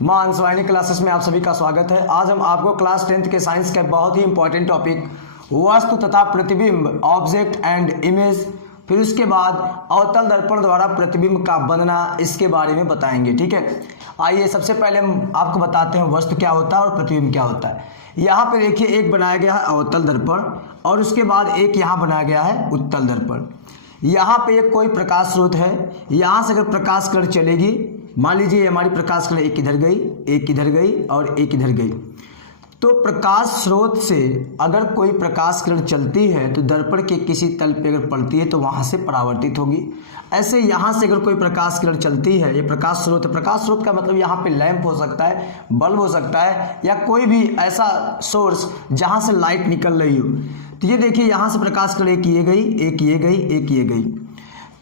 मान स्वाइनिक क्लासेस में आप सभी का स्वागत है। आज हम आपको क्लास 10th के साइंस का बहुत ही इंपॉर्टेंट टॉपिक वस्तु तथा प्रतिबिंब ऑब्जेक्ट एंड इमेज, फिर उसके बाद अवतल दर्पण द्वारा प्रतिबिंब का बनना, इसके बारे में बताएंगे। ठीक है, आइए सबसे पहले हम आपको बताते हैं वस्तु क्या होता है और प्रतिबिंब क्या होता है। यहाँ पे देखिए एक बनाया गया है अवतल दर्पण और उसके बाद एक यहाँ बनाया गया है उत्तल दर्पण। यहाँ पे एक कोई प्रकाश स्रोत है, यहाँ से अगर प्रकाश किरण चलेगी, मान लीजिए हमारी प्रकाश किरण एक इधर गई, एक इधर गई और एक इधर गई, तो प्रकाश स्रोत से अगर कोई प्रकाश किरण चलती है तो दर्पण के किसी तल पे अगर पड़ती है तो वहाँ से परावर्तित होगी। ऐसे यहाँ से अगर कोई प्रकाश किरण चलती है, ये प्रकाश स्रोत है। प्रकाश स्रोत का मतलब यहाँ पे लैंप हो सकता है, बल्ब हो सकता है, या कोई भी ऐसा सोर्स जहाँ से लाइट निकल रही हो। तो ये देखिए यहाँ से प्रकाश किरण एक ये गई, एक ये गई, एक ये गई।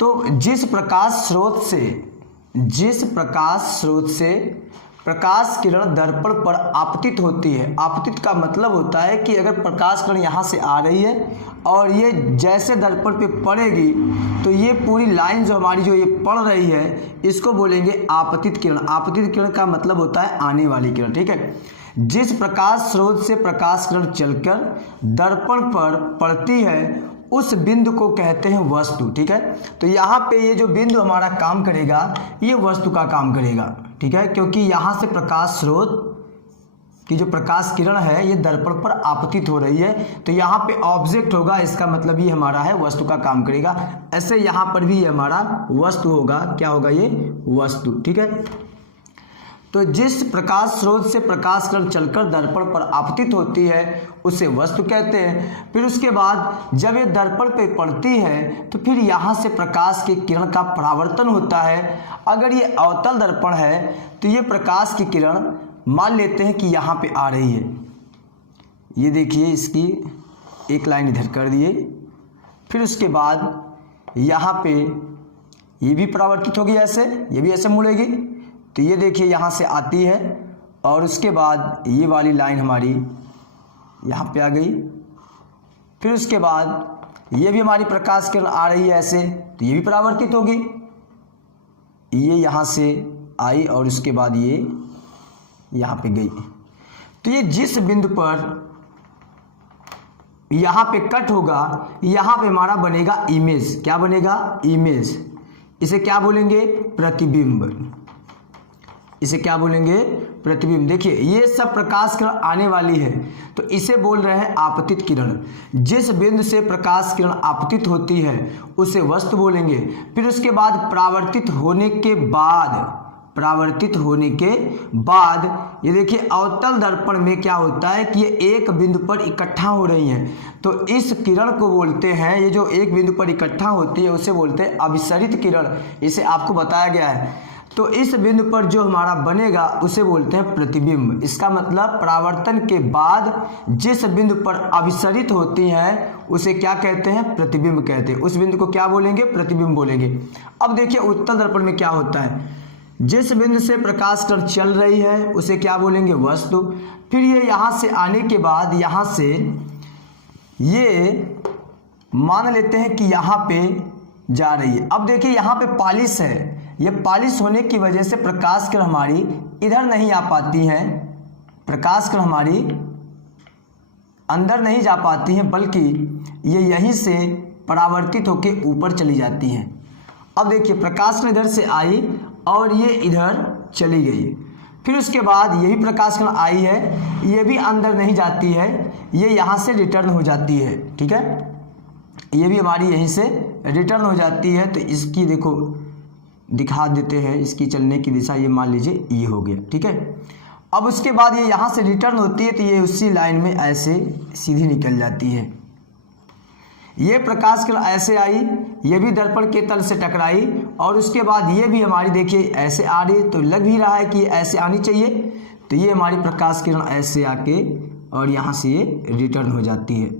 तो जिस प्रकाश स्रोत से प्रकाश किरण दर्पण पर आपतित होती है, आपतित का मतलब होता है कि अगर प्रकाश किरण यहाँ से आ रही है और ये जैसे दर्पण पे पड़ेगी तो ये पूरी लाइन जो हमारी जो ये पड़ रही है, इसको बोलेंगे आपतित किरण। आपतित किरण का मतलब होता है आने वाली किरण। ठीक है, जिस प्रकाश स्रोत से प्रकाश किरण चलकर दर्पण पर पड़ती है उस बिंदु को कहते हैं वस्तु। ठीक है, तो यहाँ पे ये जो बिंदु हमारा काम करेगा ये वस्तु का काम करेगा। ठीक है, क्योंकि यहाँ से प्रकाश स्रोत की जो प्रकाश किरण है ये दर्पण पर आपतित हो रही है, तो यहाँ पे ऑब्जेक्ट होगा, इसका मतलब ये हमारा है वस्तु का काम करेगा। ऐसे यहाँ पर भी ये हमारा वस्तु होगा। क्या होगा? ये वस्तु। ठीक है, तो जिस प्रकाश स्रोत से प्रकाश किरण चलकर दर्पण पर आपतित होती है उसे वस्तु कहते हैं। फिर उसके बाद जब ये दर्पण पे पड़ती है तो फिर यहाँ से प्रकाश की किरण का परावर्तन होता है। अगर ये अवतल दर्पण है तो ये प्रकाश की किरण मान लेते हैं कि यहाँ पे आ रही है। ये देखिए इसकी एक लाइन इधर कर दिए, फिर उसके बाद यहाँ पे ये भी परावर्तित होगी, ऐसे ये भी ऐसे मुड़ेगी। तो ये देखिए यहाँ से आती है और उसके बाद ये वाली लाइन हमारी यहाँ पे आ गई। फिर उसके बाद ये भी हमारी प्रकाश किरण आ रही है ऐसे, तो ये भी परावर्तित होगी। ये यहाँ से आई और उसके बाद ये यहाँ पे गई। तो ये जिस बिंदु पर यहाँ पे कट होगा, यहाँ पे हमारा बनेगा इमेज। क्या बनेगा? इमेज। इसे क्या बोलेंगे? प्रतिबिंब। इसे क्या बोलेंगे? प्रतिबिंब। देखिए ये सब प्रकाश किरण आने वाली है तो इसे बोल रहे हैं आपतित किरण। जिस बिंदु से प्रकाश किरण आपतित होती है उसे वस्तु बोलेंगे। फिर उसके बाद परावर्तित होने के बाद ये देखिए अवतल दर्पण में क्या होता है कि ये एक बिंदु पर इकट्ठा हो रही हैं, तो इस किरण को बोलते हैं, ये जो एक बिंदु पर इकट्ठा होती है उसे बोलते हैं अभिसरित किरण। इसे आपको बताया गया है। तो इस बिंदु पर जो हमारा बनेगा उसे बोलते हैं प्रतिबिंब। इसका मतलब परावर्तन के बाद जिस बिंदु पर अभिसरित होती हैं उसे क्या कहते हैं? प्रतिबिंब कहते हैं। उस बिंदु को क्या बोलेंगे? प्रतिबिंब बोलेंगे। अब देखिए उत्तल दर्पण में क्या होता है, जिस बिंदु से प्रकाश किरण चल रही है उसे क्या बोलेंगे? वस्तु। फिर ये यहाँ से आने के बाद यहाँ से ये मान लेते हैं कि यहाँ पे जा रही है। अब देखिए यहाँ पे पॉलिश है, ये पॉलिश होने की वजह से प्रकाश किरण हमारी इधर नहीं आ पाती हैं, प्रकाश किरण हमारी अंदर नहीं जा पाती हैं, बल्कि ये यहीं से परावर्तित होकर ऊपर चली जाती हैं। अब देखिए प्रकाश किरण इधर से आई और ये इधर चली गई। फिर उसके बाद ये भी प्रकाश किरण आई है, ये भी अंदर नहीं जाती है, ये यहाँ से रिटर्न हो जाती है। ठीक है, ये भी हमारी यहीं से रिटर्न हो जाती है। तो इसकी देखो दिखा देते हैं, इसकी चलने की दिशा ये मान लीजिए ये हो गया। ठीक है, अब उसके बाद ये यहाँ से रिटर्न होती है तो ये उसी लाइन में ऐसे सीधी निकल जाती है। ये प्रकाश किरण ऐसे आई, ये भी दर्पण के तल से टकराई और उसके बाद ये भी हमारी देखिए ऐसे आ रही, तो लग भी रहा है कि ऐसे आनी चाहिए। तो ये हमारी प्रकाश किरण ऐसे आके और यहाँ से ये रिटर्न हो जाती है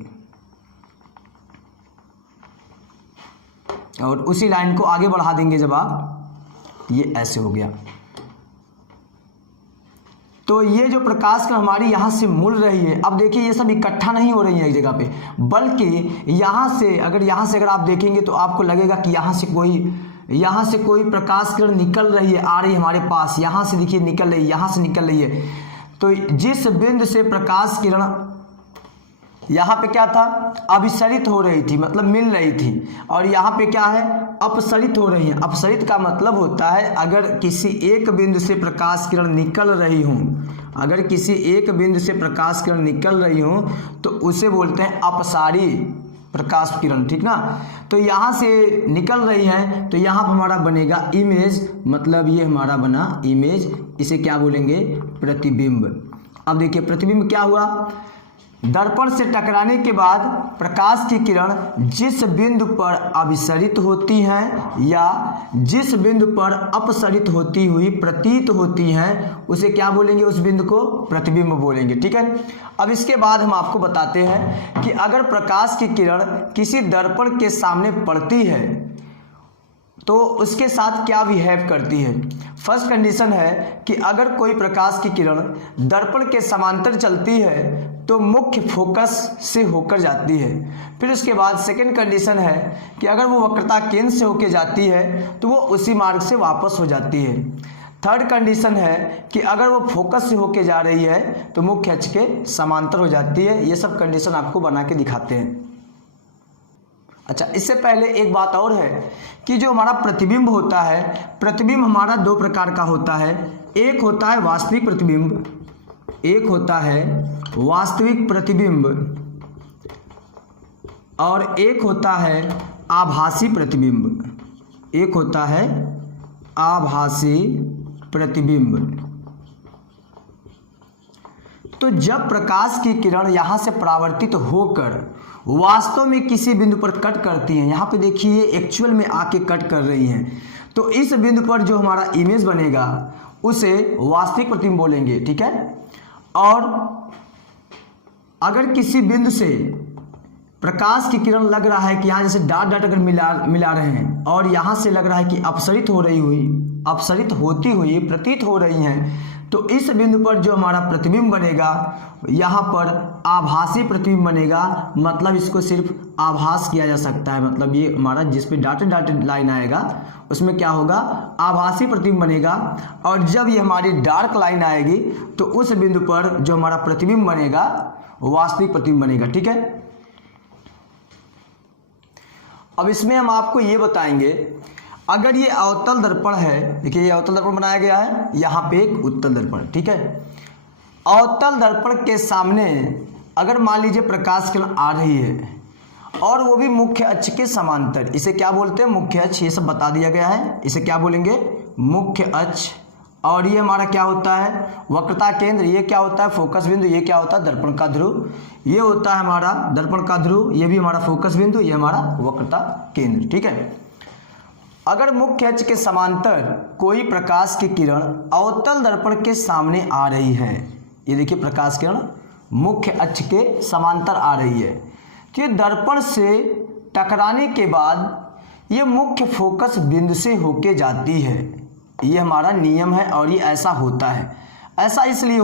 और उसी लाइन को आगे बढ़ा देंगे जब आप, ये ऐसे हो गया। तो ये जो प्रकाश किरण हमारी यहाँ से मुड़ रही है, अब देखिए ये सब इकट्ठा नहीं हो रही है एक जगह पे, बल्कि यहाँ से अगर आप देखेंगे तो आपको लगेगा कि यहाँ से कोई यहाँ से कोई प्रकाश किरण निकल रही है, आ रही है हमारे पास, यहाँ से देखिए निकल रही है, यहाँ से निकल रही है, तो जिस बिंदु से प्रकाश किरण यहाँ पे क्या था, अभिसरित हो रही थी, मतलब मिल रही थी, और यहाँ पे क्या है, अपसरित हो रही है। अपसरित का मतलब होता है अगर किसी एक बिंदु से प्रकाश किरण निकल रही हूँ, अगर किसी एक बिंदु से प्रकाश किरण निकल रही हूँ तो उसे बोलते हैं अपसारी प्रकाश किरण, ठीक ना। तो यहाँ से निकल रही है तो यहाँ पर हमारा बनेगा इमेज, मतलब ये हमारा बना इमेज, इसे क्या बोलेंगे, प्रतिबिंब। अब देखिए प्रतिबिंब क्या हुआ, दर्पण से टकराने के बाद प्रकाश की किरण जिस बिंदु पर अभिसरित होती हैं या जिस बिंदु पर अपसरित होती हुई प्रतीत होती हैं उसे क्या बोलेंगे, उस बिंदु को प्रतिबिंब बोलेंगे, ठीक है। अब इसके बाद हम आपको बताते हैं कि अगर प्रकाश की किरण किसी दर्पण के सामने पड़ती है तो उसके साथ क्या बिहेव करती है। फर्स्ट कंडीशन है कि अगर कोई प्रकाश की किरण दर्पण के समांतर चलती है तो मुख्य फोकस से होकर जाती है। फिर उसके बाद सेकंड कंडीशन है कि अगर वो वक्रता केंद्र से होकर जाती है तो वो उसी मार्ग से वापस हो जाती है। थर्ड कंडीशन है कि अगर वो फोकस से होकर जा रही है तो मुख्य अक्ष के समांतर हो जाती है। ये सब कंडीशन आपको बना के दिखाते हैं। अच्छा, इससे पहले एक बात और है कि जो हमारा प्रतिबिंब होता है, प्रतिबिंब हमारा दो प्रकार का होता है। एक होता है वास्तविक प्रतिबिंब, एक होता है वास्तविक प्रतिबिंब और एक होता है आभासी प्रतिबिंब। एक होता है आभासी प्रतिबिंब। तो जब प्रकाश की किरण यहाँ से परावर्तित होकर वास्तव में किसी बिंदु पर कट करती हैं, यहाँ पे देखिए एक्चुअल में आके कट कर रही हैं, तो इस बिंदु पर जो हमारा इमेज बनेगा उसे वास्तविक प्रतिबिंब बोलेंगे, ठीक है। और अगर किसी बिंदु से प्रकाश की किरण लग रहा है कि यहाँ जैसे डॉट डॉट अगर मिला रहे हैं और यहाँ से लग रहा है कि अपसरित होती हुई प्रतीत हो रही हैं, तो इस बिंदु पर जो हमारा प्रतिबिंब बनेगा यहाँ पर आभासी प्रतिबिंब बनेगा। मतलब इसको सिर्फ आभास किया जा सकता है, मतलब ये हमारा जिस पे डॉटेड डॉटेड लाइन आएगा उसमें क्या होगा, आभासी प्रतिबिंब बनेगा। और जब ये हमारी डार्क लाइन आएगी तो उस बिंदु पर जो हमारा प्रतिबिंब बनेगा वास्तविक प्रतिबिंब बनेगा, ठीक है। अब इसमें हम आपको ये बताएंगे, अगर ये अवतल दर्पण है, देखिए ये अवतल दर्पण बनाया गया है, यहाँ पे एक उत्तल दर्पण, ठीक है। अवतल दर्पण के सामने अगर मान लीजिए प्रकाश किरण आ रही है और वो भी मुख्य अक्ष के समांतर, इसे क्या बोलते हैं, मुख्य अक्ष, ये सब बता दिया गया है, इसे क्या बोलेंगे, मुख्य अक्ष। और ये हमारा क्या होता है, वक्रता केंद्र, ये क्या होता है, फोकस बिंदु, ये क्या होता है, दर्पण का ध्रुव, ये होता है हमारा दर्पण का ध्रुव, ये भी हमारा फोकस बिंदु, ये हमारा वक्रता केंद्र, ठीक है। अगर मुख्य अक्ष के समांतर कोई प्रकाश की किरण अवतल दर्पण के सामने आ रही है, ये देखिए प्रकाश किरण मुख्य अक्ष के समांतर आ रही है, तो ये दर्पण से टकराने के बाद ये मुख्य फोकस बिंदु से होके जाती है। ये हमारा नियम है और ये ऐसा होता है। ऐसा इसलिए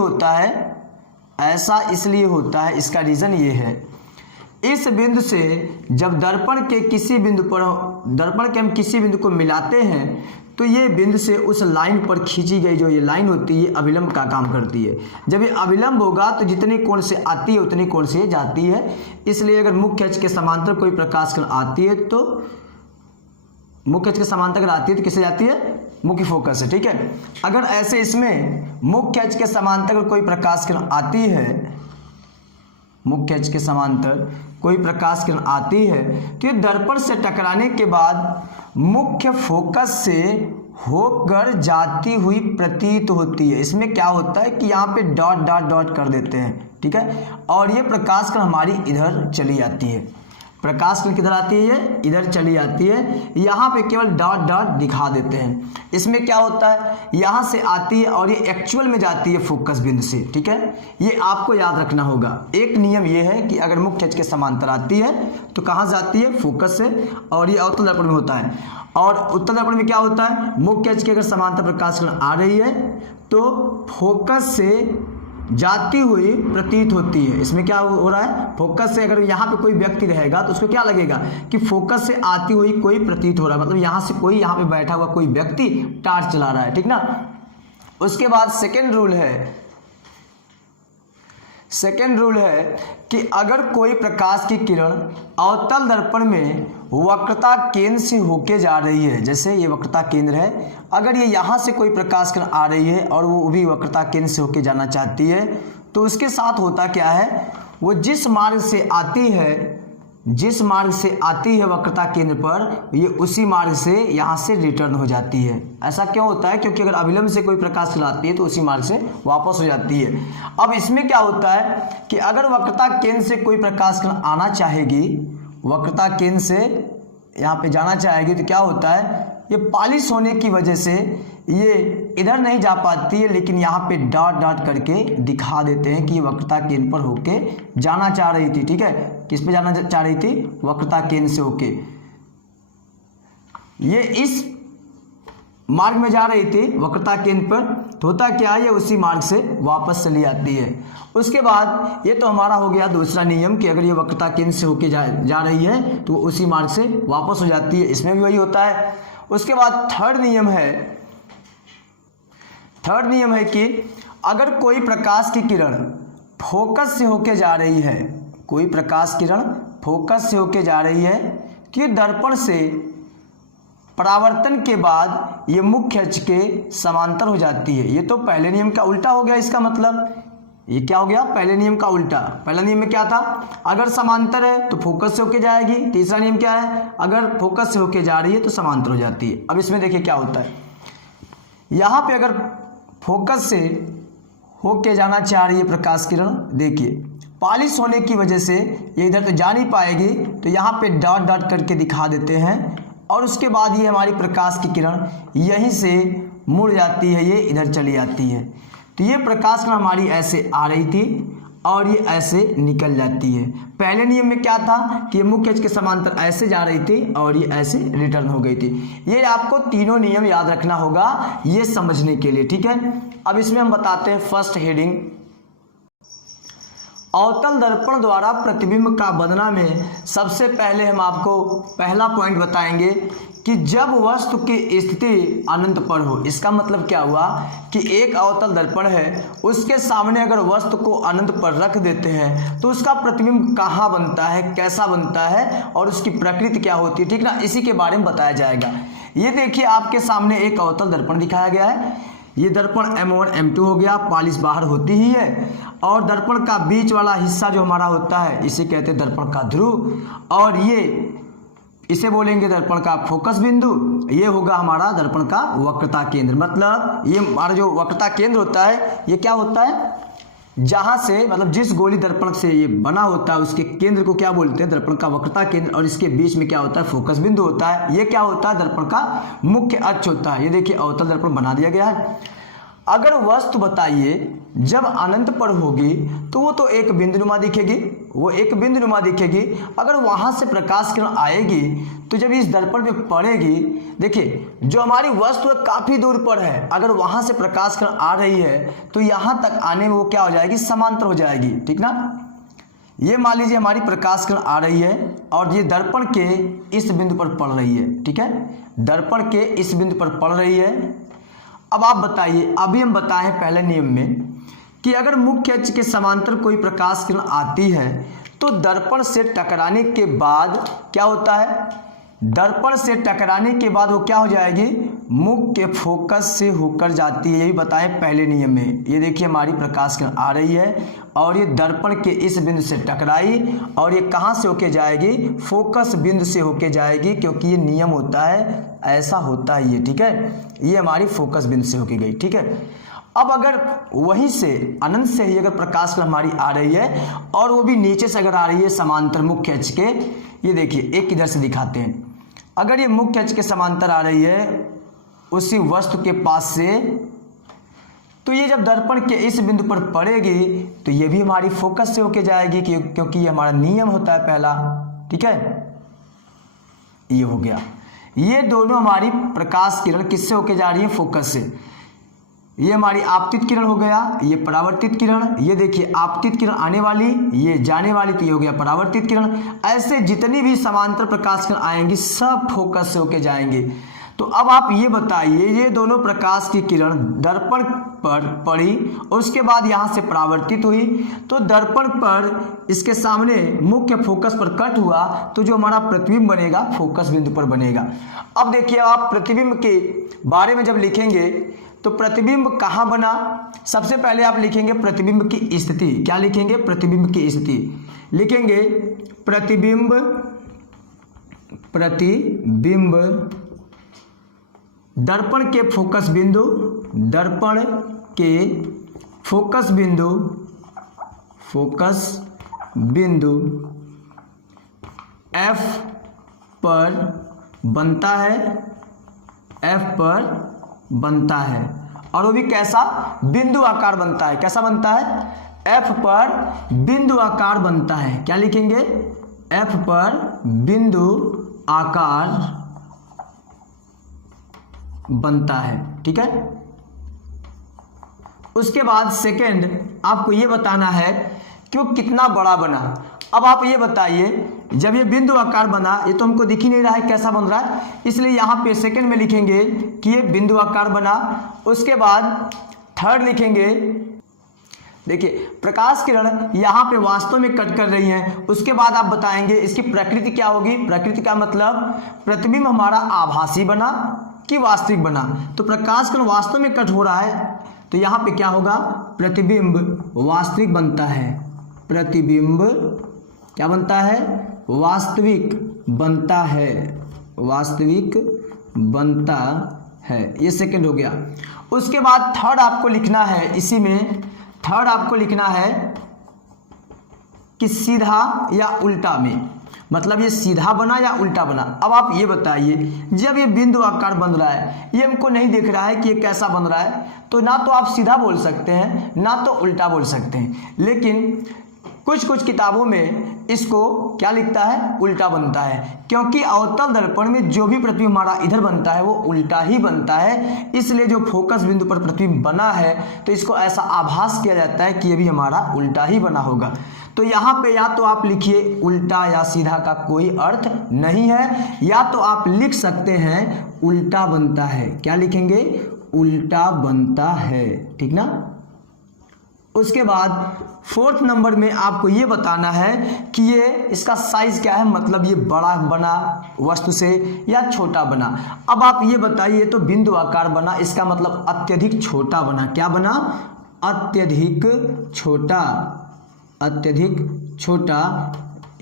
होता है, इसका रीज़न ये है, इस बिंदु से जब दर्पण के हम किसी बिंदु को मिलाते हैं तो ये बिंदु से उस लाइन पर खींची गई जो ये लाइन होती है अभिलंब का काम करती है। जब ये अभिलंब होगा तो जितने कोण से आती है उतने कोण से जाती है। इसलिए अगर मुख्य अक्ष के समांतर कोई प्रकाश किरण आती है तो मुख्य अक्ष के समांतर अगर आती है तो किससे जाती है, मुख्य फोकस है, ठीक है। अगर ऐसे इसमें मुख्य अक्ष के समांतर कोई प्रकाश किरण आती है, मुख्य अक्ष के समांतर कोई प्रकाश किरण आती है तो ये दर्पण से टकराने के बाद मुख्य फोकस से होकर जाती हुई प्रतीत होती है। इसमें क्या होता है कि यहाँ पे डॉट डॉट डॉट कर देते हैं, ठीक है। और ये प्रकाश किरण हमारी इधर चली जाती है, प्रकाश किरण किधर आती है, इधर चली जाती है। यहाँ पे केवल डॉट डॉट दिखा देते हैं। इसमें क्या होता है, यहाँ से आती है और ये एक्चुअल में जाती है फोकस बिंदु से, ठीक है। ये आपको याद रखना होगा। एक नियम ये है कि अगर मुख्य अक्ष के समांतर आती है तो कहाँ जाती है, फोकस से। और ये अवतल दर्पण में होता है। और उत्तल दर्पण में क्या होता है, मुख्य अक्ष के अगर समांतर प्रकाश किरण आ रही है तो फोकस से जाती हुई प्रतीत होती है। इसमें क्या हो रहा है, फोकस से अगर यहाँ पे कोई व्यक्ति रहेगा तो उसको क्या लगेगा कि फोकस से आती हुई कोई प्रतीत हो रहा है, मतलब यहाँ से कोई यहाँ पे बैठा हुआ कोई व्यक्ति टार्च चला रहा है, ठीक ना। उसके बाद सेकेंड रूल है कि अगर कोई प्रकाश की किरण अवतल दर्पण में वक्रता केंद्र से होके जा रही है, जैसे ये वक्रता केंद्र है, अगर ये यहाँ से कोई प्रकाश किरण आ रही है और वो भी वक्रता केंद्र से होके जाना चाहती है, तो उसके साथ होता क्या है, वो जिस मार्ग से आती है वक्रता केंद्र पर, ये उसी मार्ग से यहाँ से रिटर्न हो जाती है। ऐसा क्यों होता है, क्योंकि अगर अविलंब से कोई प्रकाश चलाती है तो उसी मार्ग से वापस हो जाती है। अब इसमें क्या होता है कि अगर वक्रता केंद्र से कोई प्रकाश किरण आना चाहेगी, वक्रता केंद्र से यहाँ पे जाना चाहेगी, तो क्या होता है, ये पॉलिश होने की वजह से ये इधर नहीं जा पाती है, लेकिन यहाँ पे डॉट डॉट करके दिखा देते हैं कि ये वक्रता केंद्र पर होके जाना चाह रही थी, ठीक है। किस पे जाना चाह रही थी, वक्रता केंद्र से होके, ये इस मार्ग में जा रही थी वक्रता केंद्र पर, तो होता क्या है, ये उसी मार्ग से वापस चली आती है। उसके बाद ये तो हमारा हो गया दूसरा नियम कि अगर ये वक्रता केंद्र से होके जा रही है तो उसी मार्ग से वापस हो जाती है, इसमें भी वही होता है। उसके बाद थर्ड नियम है कि अगर कोई प्रकाश की किरण फोकस से होके जा रही है, कोई प्रकाश किरण फोकस से होके जा रही है, तो ये दर्पण से परावर्तन के बाद ये मुख्य अक्ष के समांतर हो जाती है। ये तो पहले नियम का उल्टा हो गया, इसका मतलब ये क्या हो गया, पहले नियम का उल्टा। पहला नियम में क्या था, अगर समांतर है तो फोकस से होके जाएगी। तीसरा नियम क्या है, अगर फोकस से होके जा रही है तो समांतर हो जाती है। अब इसमें देखिए क्या होता है, यहाँ पे अगर फोकस से होके जाना चाह रही है प्रकाश किरण, देखिए पॉलिश होने की वजह से ये इधर तो जा नहीं पाएगी, तो यहाँ पे डॉट डॉट करके दिखा देते हैं, और उसके बाद ये हमारी प्रकाश की किरण यहीं से मुड़ जाती है, ये इधर चली जाती है। तो ये प्रकाश किरण हमारी ऐसे आ रही थी और ये ऐसे निकल जाती है। पहले नियम में क्या था कि ये मुख्य अक्ष के समांतर ऐसे जा रही थी और ये ऐसे रिटर्न हो गई थी। ये आपको तीनों नियम याद रखना होगा ये समझने के लिए, ठीक है। अब इसमें हम बताते हैं फर्स्ट हेडिंग, अवतल दर्पण द्वारा प्रतिबिंब का बनना में सबसे पहले हम आपको पहला पॉइंट बताएंगे कि जब वस्तु की स्थिति अनंत पर हो। इसका मतलब क्या हुआ कि एक अवतल दर्पण है, उसके सामने अगर वस्तु को अनंत पर रख देते हैं तो उसका प्रतिबिंब कहाँ बनता है, कैसा बनता है और उसकी प्रकृति क्या होती है, ठीक ना, इसी के बारे में बताया जाएगा। ये देखिए आपके सामने एक अवतल दर्पण दिखाया गया है। ये दर्पण M1 M2 हो गया, पॉलिश बाहर होती ही है, और दर्पण का बीच वाला हिस्सा जो हमारा होता है इसे कहते हैं दर्पण का ध्रुव, और ये इसे बोलेंगे दर्पण का फोकस बिंदु। ये होगा हमारा दर्पण का वक्रता केंद्र। मतलब ये हमारा जो वक्रता केंद्र होता है ये क्या होता है, जहां से मतलब जिस गोली दर्पण से ये बना होता है उसके केंद्र को क्या बोलते हैं, दर्पण का वक्रता केंद्र, और इसके बीच में क्या होता है, फोकस बिंदु होता है। ये क्या होता है, दर्पण का मुख्य अक्ष होता है। ये देखिए अवतल दर्पण बना दिया गया है। अगर वस्तु बताइए जब अनंत पर होगी तो वो तो एक बिंदुनुमा दिखेगी, वो एक बिंदुनुमा दिखेगी। अगर वहां से प्रकाश किरण आएगी तो जब इस दर्पण पे पड़ेगी, देखिए जो हमारी वस्तु काफी दूर पर है, अगर वहां से प्रकाश किरण आ रही है तो यहां तक आने में वो क्या हो जाएगी, समांतर हो जाएगी, ठीक ना। ये मान लीजिए हमारी प्रकाश किरण आ रही है और ये दर्पण के इस बिंदु पर पड़ रही है, ठीक है, दर्पण के इस बिंदु पर पड़ रही है। अब आप बताइए, अभी हम बताएं पहले नियम में कि अगर मुख्य अक्ष के समांतर कोई प्रकाश किरण आती है तो दर्पण से टकराने के बाद क्या होता है, दर्पण से टकराने के बाद वो क्या हो जाएगी, मुख्य फोकस से होकर जाती है। यही बताएं पहले नियम में। ये देखिए हमारी प्रकाश किरण आ रही है और ये दर्पण के इस बिंदु से टकराई और ये कहाँ से होके जाएगी, फोकस बिंदु से होके जाएगी, क्योंकि ये नियम होता है, ऐसा होता है ये, ठीक है। ये हमारी फोकस बिंदु से होके गई, ठीक है। अब अगर वहीं से अनंत से ही अगर प्रकाश किरण हमारी आ रही है और वो भी नीचे से अगर आ रही है समांतर मुख्य अक्ष के, ये देखिए एक इधर से दिखाते हैं, अगर ये मुख्य अक्ष के समांतर आ रही है उसी वस्तु के पास से, तो ये जब दर्पण के इस बिंदु पर पड़ेगी तो ये भी हमारी फोकस से होके जाएगी, क्योंकि ये हमारा नियम होता है पहला, ठीक है। ये हो गया, ये दोनों हमारी प्रकाश किरण किससे होके जा रही है, फोकस से। ये हमारी आपतित किरण हो गया, ये परावर्तित किरण, ये देखिए आपतित किरण आने वाली, ये जाने वाली, तो ये हो गया परावर्तित किरण। ऐसे जितनी भी समांतर प्रकाश किरण आएंगी सब फोकस से होके जाएंगे। तो अब आप ये बताइए, ये दोनों प्रकाश की किरण दर्पण पर पड़ी और उसके बाद यहाँ से परावर्तित हुई, तो दर्पण पर इसके सामने मुख्य फोकस पर कट हुआ, तो जो हमारा प्रतिबिंब बनेगा फोकस बिंदु पर बनेगा। अब देखिए आप प्रतिबिंब के बारे में जब लिखेंगे तो प्रतिबिंब कहाँ बना, सबसे पहले आप लिखेंगे प्रतिबिंब की स्थिति। क्या लिखेंगे? प्रतिबिंब की स्थिति लिखेंगे। प्रतिबिंब दर्पण के फोकस बिंदु, दर्पण के फोकस बिंदु F पर बनता है, F पर बनता है, और वो भी कैसा? बिंदु आकार बनता है। कैसा बनता है? F पर बिंदु आकार बनता है। क्या लिखेंगे? F पर बिंदु आकार बनता है। ठीक है। उसके बाद सेकंड आपको ये बताना है कि वो कितना बड़ा बना। अब आप ये बताइए, जब ये बिंदु आकार बना, ये तो हमको दिख ही नहीं रहा है कैसा बन रहा है, इसलिए यहाँ पे सेकंड में लिखेंगे कि ये बिंदु आकार बना। उसके बाद थर्ड लिखेंगे, देखिए प्रकाश किरण यहाँ पे वास्तव में कट कर रही हैं। उसके बाद आप बताएंगे इसकी प्रकृति क्या होगी। प्रकृति का मतलब प्रतिबिंब हमारा आभासी बना कि वास्तविक बना। तो प्रकाश किरण वास्तव में कट हो रहा है, तो यहाँ पे क्या होगा? प्रतिबिंब वास्तविक बनता है। प्रतिबिंब क्या बनता है? वास्तविक बनता है। वास्तविक बनता है। ये सेकंड हो गया। उसके बाद थर्ड आपको लिखना है, इसी में थर्ड आपको लिखना है कि सीधा या उल्टा में, मतलब ये सीधा बना या उल्टा बना। अब आप ये बताइए, जब ये बिंदु आकार बन रहा है, ये हमको नहीं दिख रहा है कि ये कैसा बन रहा है, तो ना तो आप सीधा बोल सकते हैं ना तो उल्टा बोल सकते हैं, लेकिन कुछ किताबों में इसको क्या लिखता है? उल्टा बनता है, क्योंकि अवतल दर्पण में जो भी प्रतिबिंब हमारा इधर बनता है वो उल्टा ही बनता है। इसलिए जो फोकस बिंदु पर प्रतिबिंब बना है तो इसको ऐसा आभास किया जाता है कि ये भी हमारा उल्टा ही बना होगा। तो यहाँ पे या तो आप लिखिए उल्टा या सीधा का कोई अर्थ नहीं है, या तो आप लिख सकते हैं उल्टा बनता है। क्या लिखेंगे? उल्टा बनता है। ठीक ना। उसके बाद फोर्थ नंबर में आपको ये बताना है कि ये इसका साइज क्या है, मतलब ये बड़ा बना वस्तु से या छोटा बना। अब आप ये बताइए, ये तो बिंदु आकार बना, इसका मतलब अत्यधिक छोटा बना। क्या बना? अत्यधिक छोटा। अत्यधिक छोटा,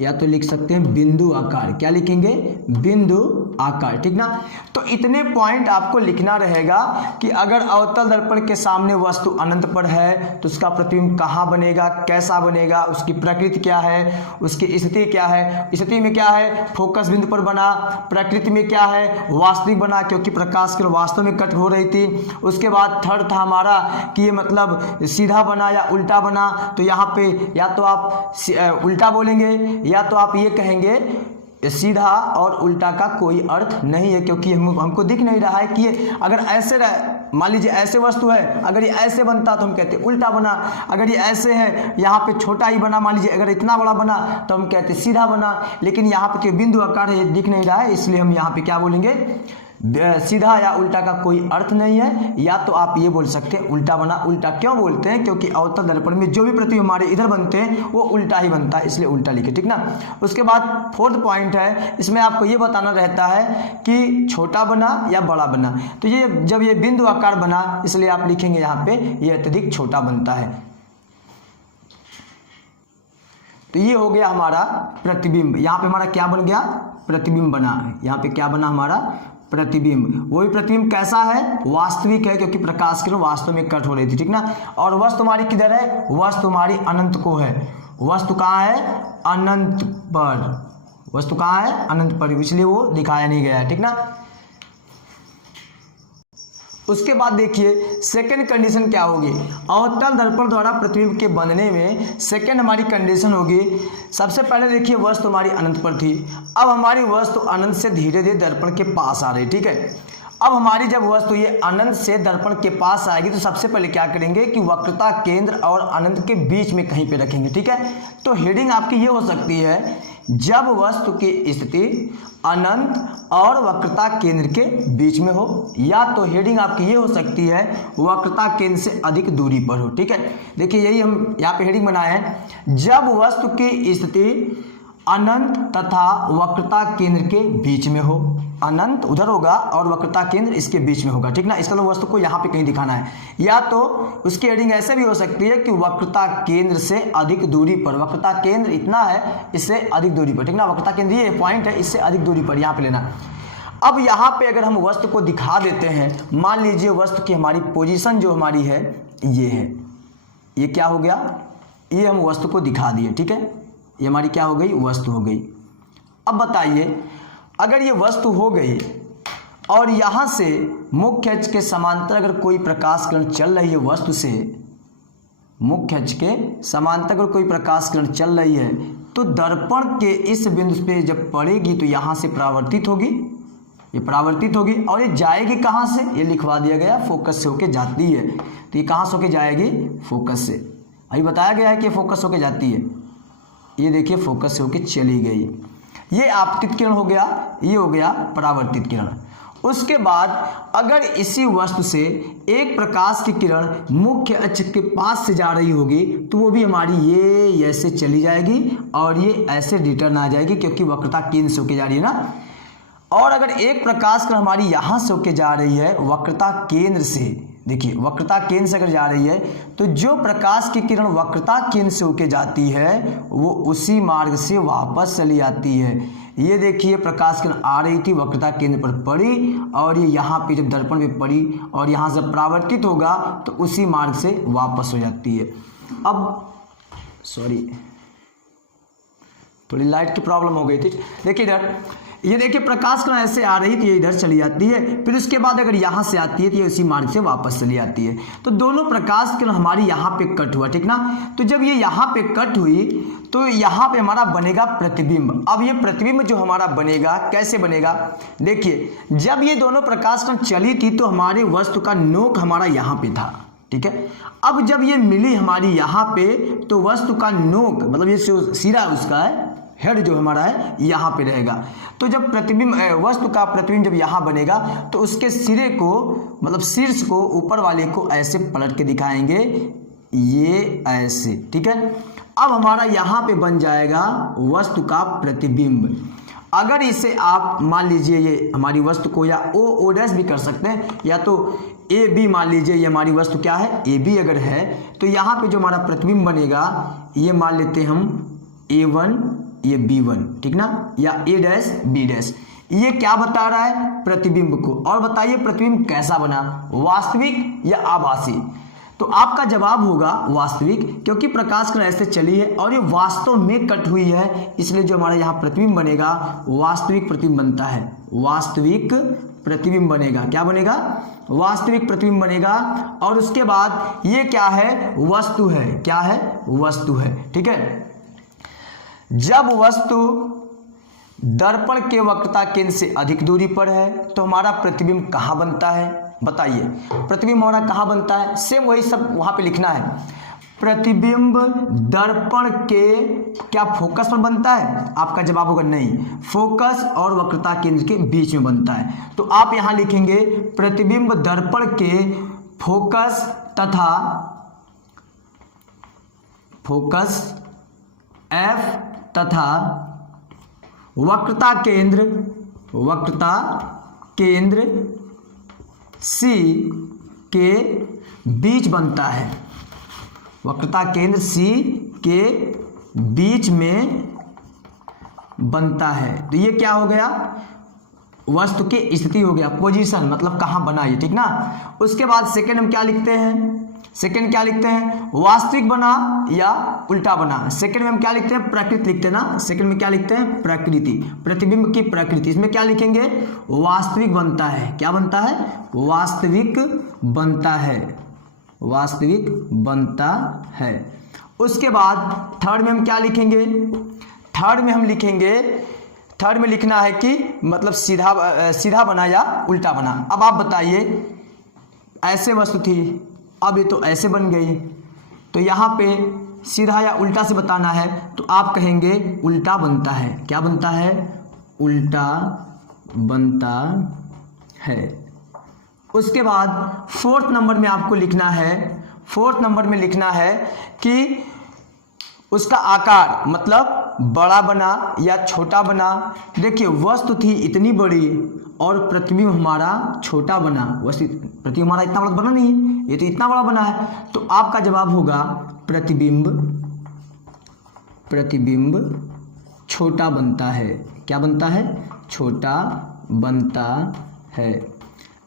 या तो लिख सकते हैं बिंदु आकार। क्या लिखेंगे? बिंदु आकार। ठीक ना। तो इतने पॉइंट आपको लिखना रहेगा कि अगर अवतल दर्पण के सामने वस्तु अनंत पर है तो उसका प्रतिबिंब कहाँ बनेगा, कैसा बनेगा, उसकी प्रकृति क्या है, उसकी स्थिति क्या है। स्थिति में क्या है? फोकस बिंदु पर बना। प्रकृति में क्या है? वास्तविक बना, क्योंकि प्रकाश किरण वास्तव में कट हो रही थी। उसके बाद थर्ड था हमारा कि ये मतलब सीधा बना या उल्टा बना। तो यहाँ पे या तो आप उल्टा बोलेंगे या तो आप ये कहेंगे सीधा, और उल्टा का कोई अर्थ नहीं है, क्योंकि हमको दिख नहीं रहा है कि ये अगर ऐसे मान लीजिए ऐसे वस्तु है, अगर ये ऐसे बनता तो हम कहते उल्टा बना। अगर ये ऐसे है, यहाँ पे छोटा ही बना, मान लीजिए अगर इतना बड़ा बना तो हम कहते सीधा बना। लेकिन यहाँ पे बिंदु आकार है, ये दिख नहीं रहा है, इसलिए हम यहाँ पे क्या बोलेंगे? सीधा या उल्टा का कोई अर्थ नहीं है। या तो आप ये बोल सकते हैं उल्टा बना। उल्टा क्यों बोलते हैं? क्योंकि अवतल दर्पण में जो भी प्रतिबिंब हमारे इधर बनते हैं वो उल्टा ही बनता है, इसलिए उल्टा लिखे। ठीक ना। उसके बाद फोर्थ पॉइंट है, इसमें आपको ये बताना रहता है कि छोटा बना या बड़ा बना। तो ये जब ये बिंदु आकार बना, इसलिए आप लिखेंगे यहाँ पे ये अत्यधिक छोटा बनता है। तो ये हो गया हमारा प्रतिबिंब। यहाँ पे हमारा क्या बन गया? प्रतिबिंब बना। यहाँ पे क्या बना? हमारा प्रतिबिंब। वही प्रतिबिंब कैसा है? वास्तविक है, क्योंकि प्रकाश किरण वास्तव में कट हो रही थी। ठीक ना। और वस्तु हमारी किधर है? वस्तु हमारी अनंत को है। वस्तु कहाँ है? अनंत पर। वस्तु कहाँ है? अनंत पर, इसलिए वो दिखाया नहीं गया है। ठीक ना। उसके बाद देखिए सेकंड कंडीशन क्या होगी। अवतल दर्पण द्वारा प्रतिबिंब के बनने में सेकंड हमारी कंडीशन होगी, सबसे पहले देखिए वस्तु हमारी अनंत पर थी, अब हमारी वस्तु अनंत से धीरे धीरे दर्पण के पास आ रही। ठीक है। अब हमारी जब वस्तु ये अनंत से दर्पण के पास आएगी तो सबसे पहले क्या करेंगे कि वक्रता केंद्र और अनंत के बीच में कहीं पे रखेंगे, ठीक है। तो हेडिंग आपकी ये हो सकती है, जब वस्तु की स्थिति अनंत और वक्रता केंद्र के बीच में हो, या तो हेडिंग आपकी ये हो सकती है वक्रता केंद्र से अधिक दूरी पर हो, ठीक है। देखिए यही हम यहाँ पे हेडिंग बनाए हैं, जब वस्तु की स्थिति अनंत तथा वक्रता केंद्र के बीच में हो। अनंत उधर होगा और वक्रता केंद्र इसके बीच में होगा, ठीक ना। इसका तो वस्तु को यहाँ पे कहीं दिखाना है, या तो उसकी हेडिंग ऐसे भी हो सकती है कि वक्रता केंद्र से अधिक दूरी पर। वक्रता केंद्र इतना है, इससे अधिक दूरी पर, ठीक ना। वक्रता केंद्र ये पॉइंट है, इससे अधिक दूरी पर यहाँ पे लेना। अब यहाँ पे अगर हम वस्तु को दिखा देते हैं, मान लीजिए वस्तु की हमारी पोजीशन जो हमारी है ये है, ये क्या हो गया, ये हम वस्तु को दिखा दिए, ठीक है। ये हमारी क्या हो गई, वस्तु हो गई। अब बताइए अगर ये वस्तु हो गई और यहाँ से मुख्य अक्ष के समांतर अगर कोई प्रकाश किरण चल रही है, वस्तु से मुख्य अक्ष के समांतर अगर कोई प्रकाश किरण चल रही है, तो दर्पण के इस बिंदु पे जब पड़ेगी तो यहाँ से परावर्तित होगी, ये परावर्तित होगी और ये जाएगी कहाँ से, ये लिखवा दिया गया, फोकस से होके जाती है। तो ये कहाँ से होके जाएगी, फोकस से। अभी बताया गया है कि फोकस होके जाती है, ये देखिए फोकस से होके चली गई। ये आपतित किरण हो गया, ये हो गया परावर्तित किरण। उसके बाद अगर इसी वस्तु से एक प्रकाश की किरण मुख्य अक्ष के पास से जा रही होगी, तो वो भी हमारी ये ऐसे चली जाएगी और ये ऐसे रिटर्न आ जाएगी, क्योंकि वक्रता केंद्र से होके जा रही है ना। और अगर एक प्रकाश किरण हमारी यहाँ से होके जा रही है वक्रता केंद्र से, देखिए वक्रता केंद्र से अगर जा रही है, तो जो प्रकाश की किरण वक्रता केंद्र से होके जाती है वो उसी मार्ग से वापस चली आती है। ये देखिए प्रकाश किरण आ रही थी, वक्रता केंद्र पर पड़ी और ये यहाँ पे जब दर्पण पे पड़ी और यहाँ से परावर्तित होगा तो उसी मार्ग से वापस हो जाती है। अब सॉरी थोड़ी लाइट की प्रॉब्लम हो गई थी। देखिए इधर ये देखिए प्रकाश किरण ऐसे आ रही थी, ये इधर चली जाती है, फिर उसके बाद अगर यहाँ से आती है तो ये उसी मार्ग से वापस चली आती है। तो दोनों प्रकाश किरण हमारी यहाँ पे कट हुआ, ठीक ना। तो जब ये यहाँ पे कट हुई तो यहाँ पे हमारा बनेगा प्रतिबिंब। अब ये प्रतिबिंब जो हमारा बनेगा कैसे बनेगा, देखिए जब ये दोनों प्रकाश किरण चली थी तो हमारी वस्तु का नोक हमारा यहाँ पे था, ठीक है। अब जब ये मिली हमारी यहाँ पे तो वस्तु का नोक मतलब ये सिरा उसका है, हेड जो हमारा है यहाँ पे रहेगा। तो जब प्रतिबिंब वस्तु का प्रतिबिंब जब यहाँ बनेगा तो उसके सिरे को मतलब शीर्ष को ऊपर वाले को ऐसे पलट के दिखाएंगे, ये ऐसे, ठीक है। अब हमारा यहाँ पे बन जाएगा वस्तु का प्रतिबिंब। अगर इसे आप मान लीजिए ये हमारी वस्तु को या ओ डैश भी कर सकते हैं, या तो ए बी मान लीजिए ये हमारी वस्तु क्या है, ए बी अगर है तो यहाँ पे जो हमारा प्रतिबिंब बनेगा ये मान लेते हैं हम A1 ये B1, ठीक ना, या A डैश B डैश। ये क्या बता रहा है, प्रतिबिंब को। और बताइए प्रतिबिंब कैसा बना, वास्तविक या आभासी। तो आपका जवाब होगा वास्तविक, क्योंकि प्रकाश किरण ऐसे चली है और ये वास्तव में कट हुई है, इसलिए जो हमारा यहाँ प्रतिबिंब बनेगा वास्तविक प्रतिबिंब बनता है। वास्तविक प्रतिबिंब बनेगा, क्या बनेगा, वास्तविक प्रतिबिंब बनेगा। और उसके बाद ये क्या है, वस्तु है, क्या है, वस्तु है, ठीक है। जब वस्तु दर्पण के वक्रता केंद्र से अधिक दूरी पर है तो हमारा प्रतिबिंब कहाँ बनता है, बताइए प्रतिबिंब हमारा कहाँ बनता है। सेम वही सब वहाँ पे लिखना है। प्रतिबिंब दर्पण के क्या फोकस पर बनता है, आपका जवाब होगा नहीं, फोकस और वक्रता केंद्र के बीच में बनता है। तो आप यहाँ लिखेंगे प्रतिबिंब दर्पण के फोकस तथा फोकस F तथा वक्रता केंद्र C के बीच बनता है। वक्रता केंद्र C के बीच में बनता है। तो ये क्या हो गया, वस्तु की स्थिति हो गया, पोजीशन मतलब कहाँ बना ये, ठीक ना। उसके बाद सेकंड हम क्या लिखते हैं, सेकंड क्या लिखते हैं, वास्तविक बना या उल्टा बना। सेकंड में हम क्या लिखते हैं, प्रकृति लिखते हैं ना। सेकंड में क्या लिखते हैं, प्रकृति, प्रतिबिंब की प्रकृति। इसमें क्या लिखेंगे, वास्तविक बनता है, क्या बनता है, वास्तविक बनता है, वास्तविक बनता है। उसके बाद थर्ड में हम क्या लिखेंगे, थर्ड में हम लिखेंगे, थर्ड में लिखना है कि मतलब सीधा बना या उल्टा बना। अब आप बताइए, ऐसे वस्तु थी, अब ये तो ऐसे बन गई, तो यहाँ पे सीधा या उल्टा से बताना है तो आप कहेंगे उल्टा बनता है। क्या बनता है? उल्टा बनता है। उसके बाद फोर्थ नंबर में आपको लिखना है कि उसका आकार मतलब बड़ा बना या छोटा बना। देखिए वस्तु थी इतनी बड़ी और प्रतिबिंब हमारा छोटा बना। वस्तु प्रतिबिंब हमारा इतना बड़ा बना नहीं है, ये तो इतना बड़ा बना है, तो आपका जवाब होगा प्रतिबिंब छोटा बनता है। क्या बनता है? छोटा बनता है।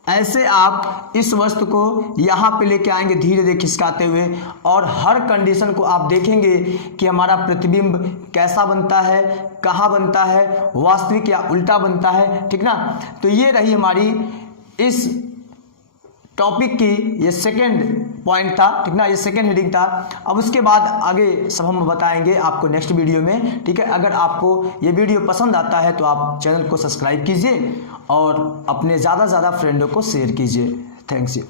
ऐसे आप इस वस्तु को यहाँ पे लेके आएंगे धीरे धीरे खिसकाते हुए, और हर कंडीशन को आप देखेंगे कि हमारा प्रतिबिंब कैसा बनता है, कहाँ बनता है, वास्तविक या उल्टा बनता है, ठीक ना। तो ये रही हमारी इस टॉपिक की ये सेकंड पॉइंट था, ठीक ना, ये सेकंड हेडिंग था। अब उसके बाद आगे सब हम बताएंगे आपको नेक्स्ट वीडियो में, ठीक है। अगर आपको ये वीडियो पसंद आता है तो आप चैनल को सब्सक्राइब कीजिए और अपने ज़्यादा से ज़्यादा फ्रेंडों को शेयर कीजिए। Thanks you.